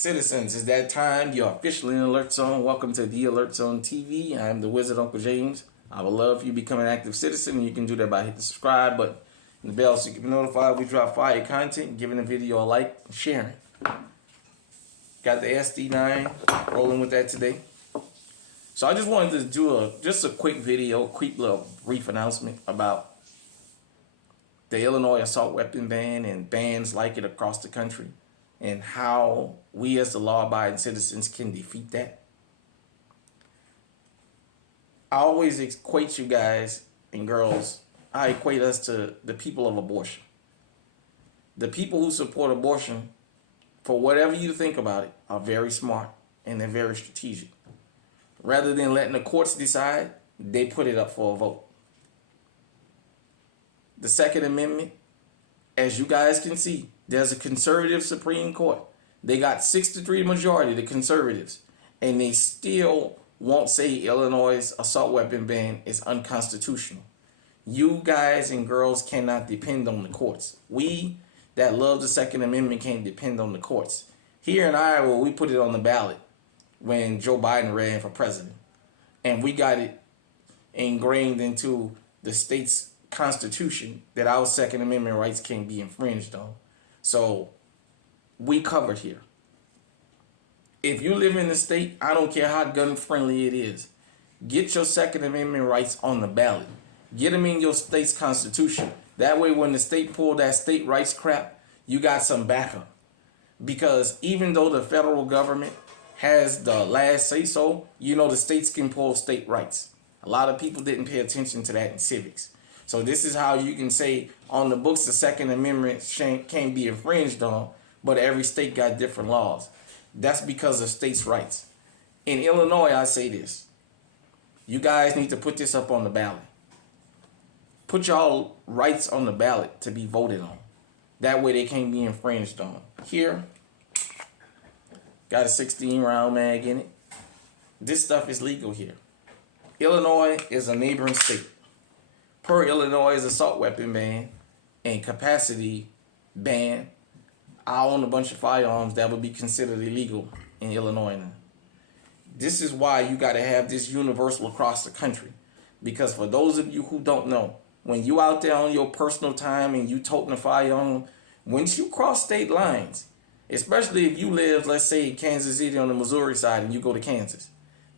Citizens, it's that time. You're officially in Alert Zone. Welcome to the Alert Zone TV. I'm the Wizard Uncle James. I would love if you become an active citizen. You can do that by hitting the subscribe button and the bell so you can be notified when we drop fire content, giving the video a like, and sharing. Got the SD9 rolling with that today. So I just wanted to do a quick video, quick little brief announcement about the Illinois assault weapon ban and bans like it across the country, and how we as the law-abiding citizens can defeat that. I always equate you guys and girls, I equate us to the people of abortion. The people who support abortion, for whatever you think about it, are very smart and they're very strategic. Rather than letting the courts decide, they put it up for a vote. The Second Amendment, as you guys can see, there's a conservative Supreme Court. They got 6-3 majority, the conservatives, and they still won't say Illinois' assault weapon ban is unconstitutional. You guys and girls cannot depend on the courts. We that love the Second Amendment can't depend on the courts. Here in Iowa, we put it on the ballot when Joe Biden ran for president, and we got it ingrained into the state's constitution that our Second Amendment rights can't be infringed on. So we covered here. If you live in the state, I don't care how gun friendly it is, get your Second Amendment rights on the ballot. Get them in your state's constitution. That way when the state pull that state rights crap, you got some backup. Because even though the federal government has the last say so, you know the states can pull state rights. A lot of people didn't pay attention to that in civics. So this is how you can say on the books the Second Amendment can't be infringed on, but every state got different laws. That's because of states' rights. In Illinois, I say this. You guys need to put this up on the ballot. Put y'all rights on the ballot to be voted on. That way they can't be infringed on. Here, got a 16-round mag in it. This stuff is legal here. Illinois is a neighboring state. Per Illinois' assault weapon ban and capacity ban, I own a bunch of firearms that would be considered illegal in Illinois now. This is why you got to have this universal across the country. Because for those of you who don't know, when you out there on your personal time and you toting a firearm, once you cross state lines, especially if you live, let's say, Kansas City on the Missouri side and you go to Kansas,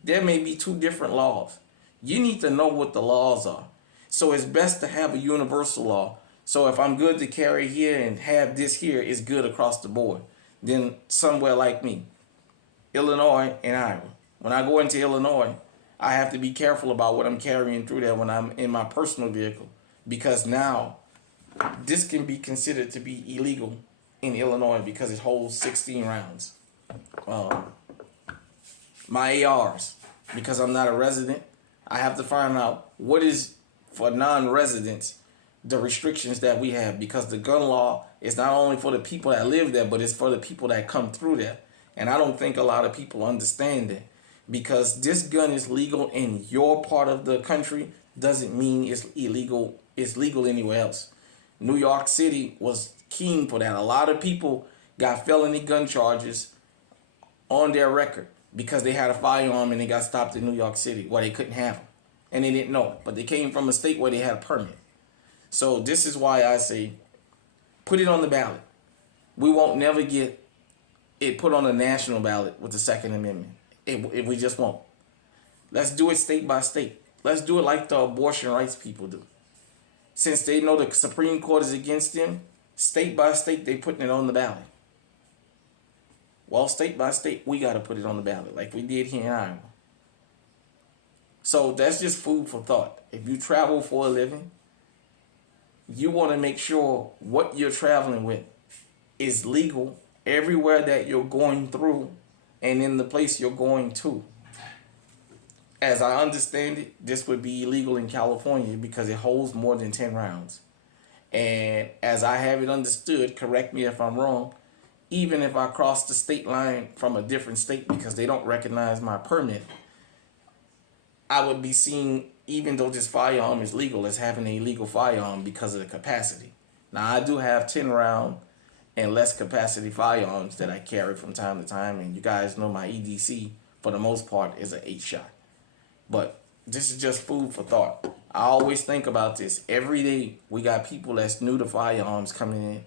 there may be two different laws. You need to know what the laws are. So it's best to have a universal law. So if I'm good to carry here and have this here, it's good across the board. Then somewhere like me, Illinois and Iowa. When I go into Illinois, I have to be careful about what I'm carrying through there when I'm in my personal vehicle. Because now, this can be considered to be illegal in Illinois because it holds 16 rounds. My ARs, because I'm not a resident, I have to find out what is, for non-residents, the restrictions that we have, because the gun law is not only for the people that live there, but it's for the people that come through there. And I don't think a lot of people understand that, because this gun is legal in your part of the country doesn't mean it's illegal. It's legal anywhere else. New York City was keen for that. A lot of people got felony gun charges on their record because they had a firearm and they got stopped in New York City where they couldn't have them. And they didn't know, but they came from a state where they had a permit. So this is why I say, put it on the ballot. We won't never get it put on a national ballot with the Second Amendment. We just won't. Let's do it state by state. Let's do it like the abortion rights people do. Since they know the Supreme Court is against them, state by state, they putting it on the ballot. Well, state by state, we got to put it on the ballot like we did here in Iowa. So that's just food for thought. If you travel for a living, you want to make sure what you're traveling with is legal everywhere that you're going through and in the place you're going to. As I understand it, this would be illegal in California because it holds more than 10 rounds. And as I have it understood, correct me if I'm wrong, even if I cross the state line from a different state because they don't recognize my permit, I would be seen, even though this firearm is legal, as having an illegal firearm because of the capacity. Now, I do have 10 round and less capacity firearms that I carry from time to time. And you guys know my EDC, for the most part, is an 8-shot. But this is just food for thought. I always think about this. Every day we got people that's new to firearms coming in,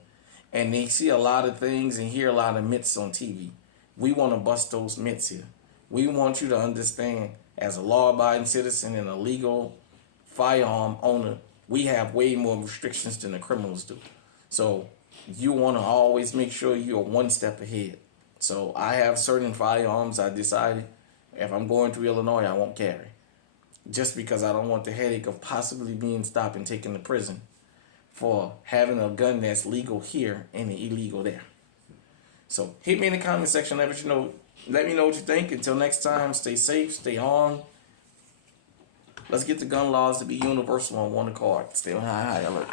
and they see a lot of things and hear a lot of myths on TV. We want to bust those myths here. We want you to understand, as a law-abiding citizen and a legal firearm owner, we have way more restrictions than the criminals do. So you want to always make sure you're one step ahead. So I have certain firearms I decided if I'm going to Illinois, I won't carry. Just because I don't want the headache of possibly being stopped and taken to prison for having a gun that's legal here and illegal there. So hit me in the comment section. Let me know what you think. Until next time, stay safe, stay armed. Let's get the gun laws to be universal on one accord. Stay on high alert.